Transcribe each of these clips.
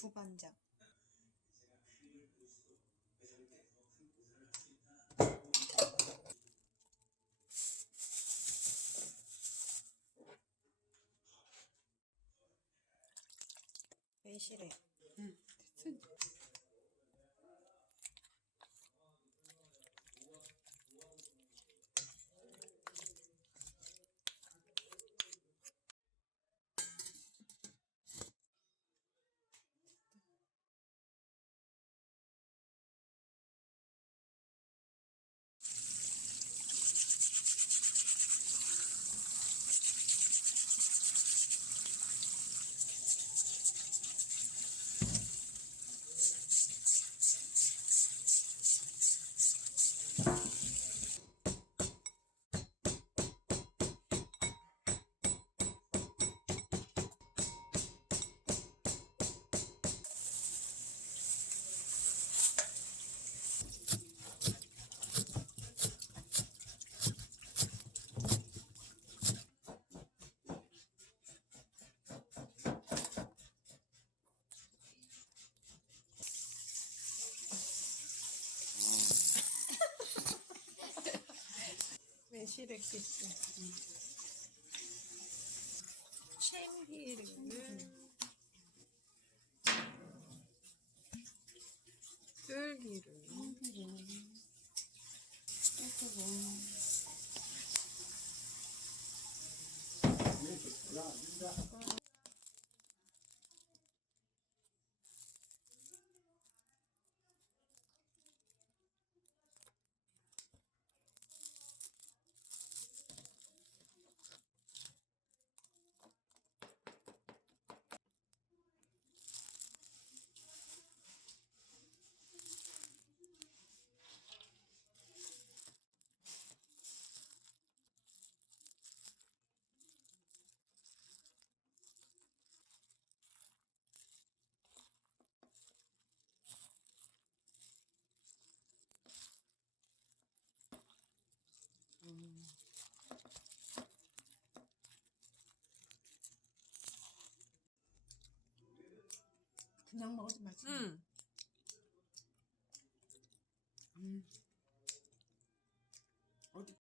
두반장. 매실해. 응, 됐어. 매실액기스. 참기름. 들기름. 그냥 먹어도 맛있어. 어디?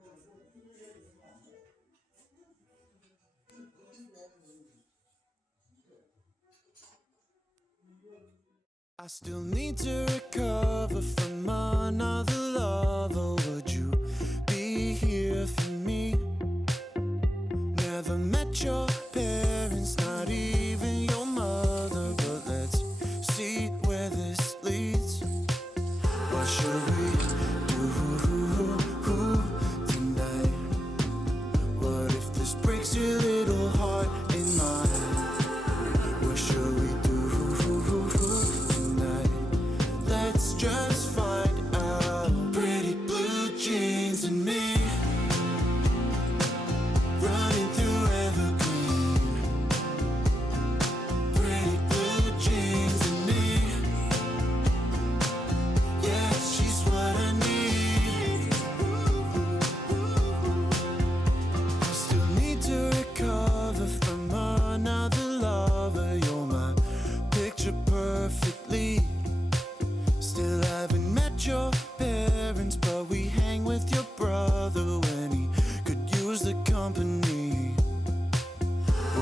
I still need to recover from another lover. Would you be here for me? Never met your parents, not even your mother. But let's see where this leads. What should we do tonight? What if this breaks your little heart in mine? What should we do? Let's just find out. Pretty blue jeans and me, running through evergreen.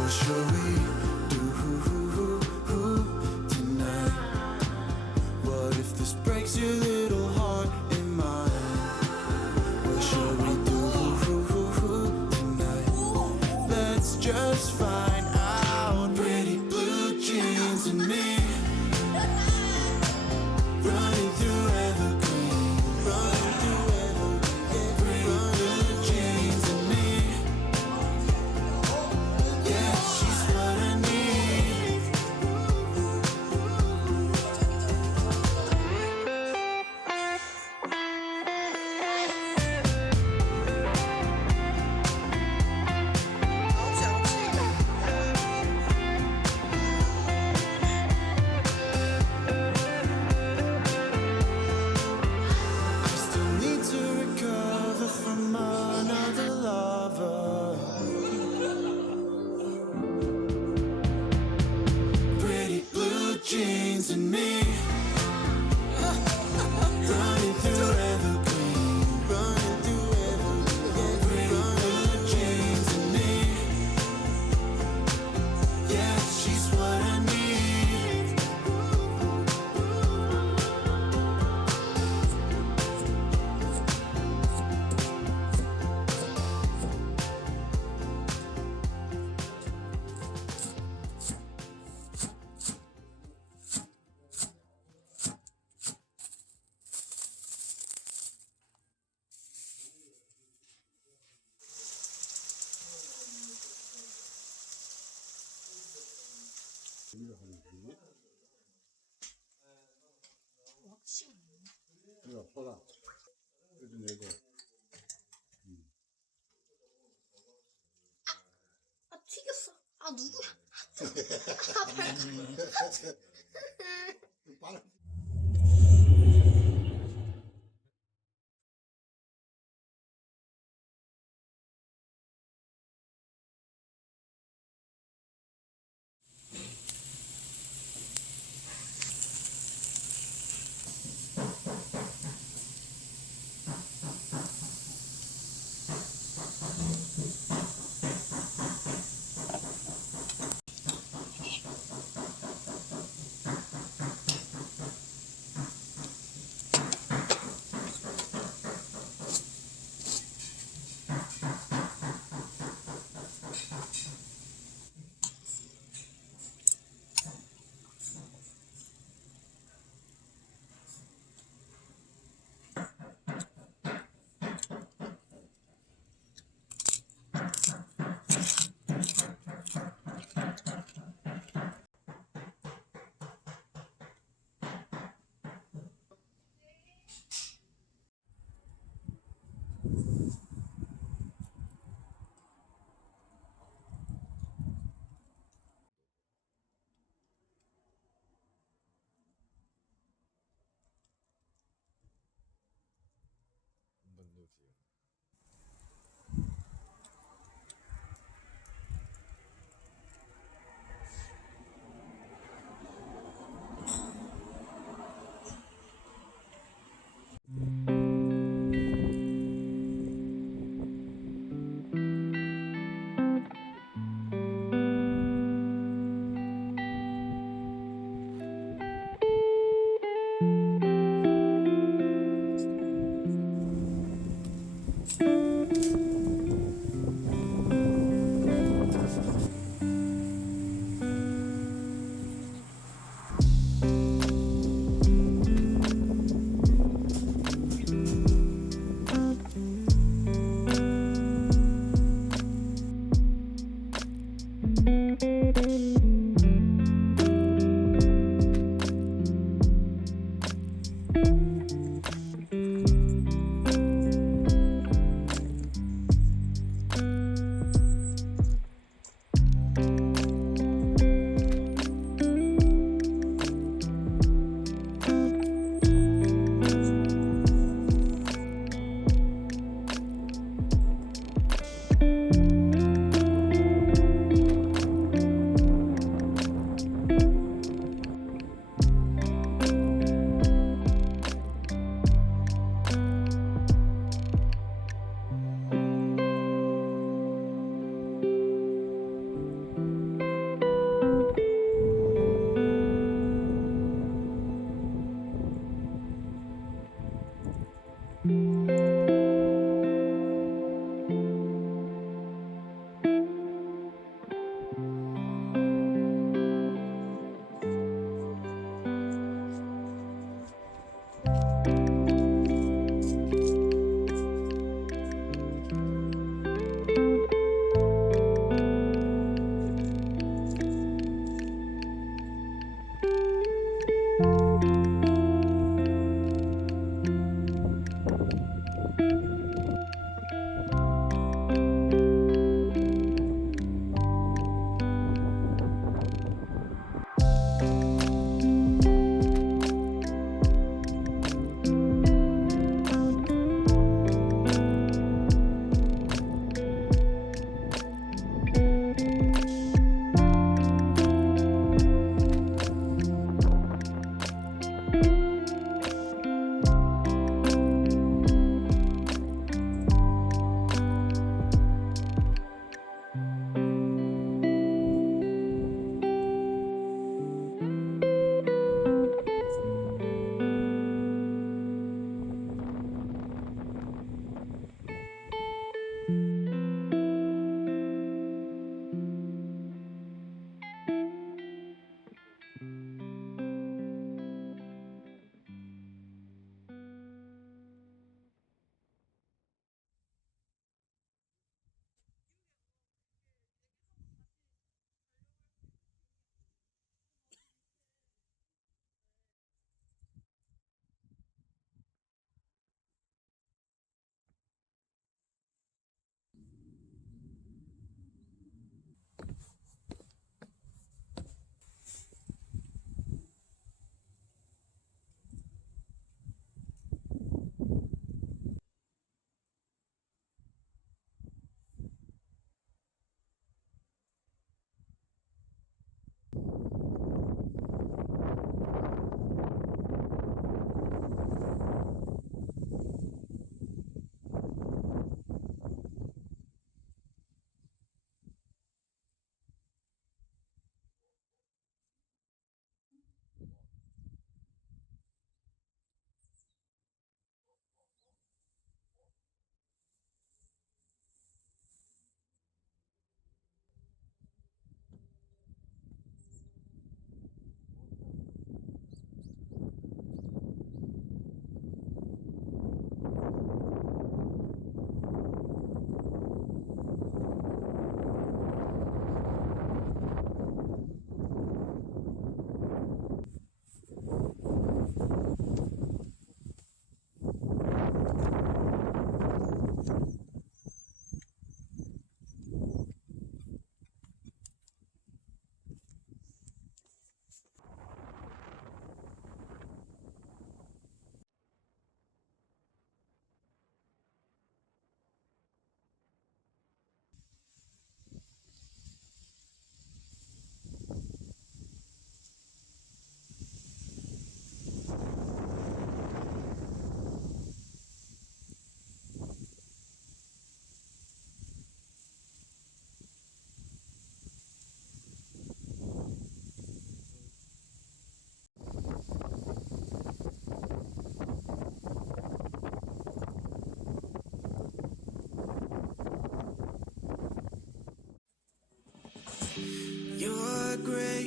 What shall we do tonight? What if this breaks your little heart and mine? What shall we do tonight? Let's just find out. Pretty blue jeans and me, running through evergreen, running through evergreen. Pretty blue jeans and me, yeah, she's what I need. I still need to recover from another lover. Pretty blue jeans and me, running through evergreen, running through evergreen. Pretty blue jeans and me, yeah, she's what I need. 이거 보라. 요즘 얘도. 아 튀겼어. 아 누구야? 빨리.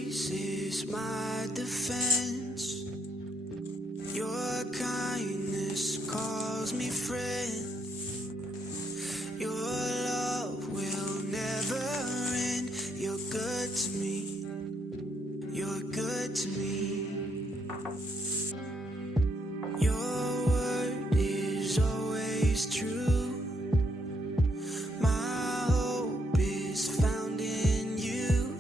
grace is my defense. Your kindness calls me friend. Your love will never end. You're good to me. You're good to me. Your word is always true. My hope is found in you.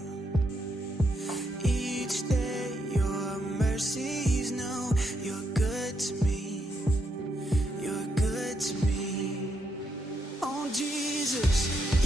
Each day your mercies know. You're good to me. You're good to me. Oh Jesus,